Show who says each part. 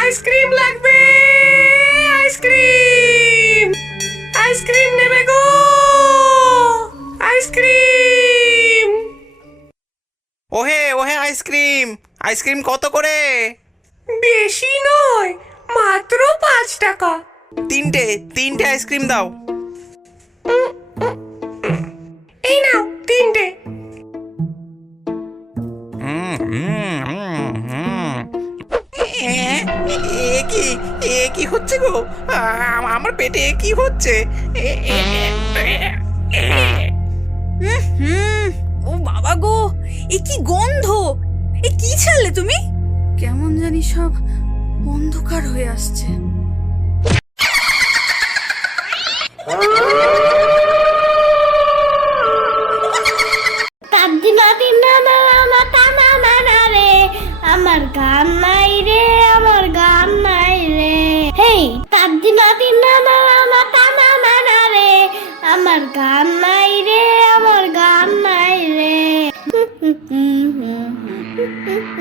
Speaker 1: Ice cream লাগবে, ice cream, ice cream নেবে গো, ice cream.
Speaker 2: ওহে ওহে আইসক্রিম, আইসক্রিম কত করে?
Speaker 1: বেশি নয়, মাত্র 5 টাকা।
Speaker 2: তিনটে তিনটে আইসক্রিম দাও।
Speaker 1: এই নাও 3টে।
Speaker 2: এ কি, এ কি হচ্ছে গো? আমার পেটে এ কি হচ্ছে?
Speaker 3: ও বাবা গো, এ কি গন্ধ! এ কি ছাড়লে তুমি? কেমন জানি সব অন্ধকার হয়ে আসছে।
Speaker 4: আমার গান নাই রে, আমার গান নাই রে। হেই কাঁদি না দিন না রে, আমার গান নাই রে, আমার গান নাই রে।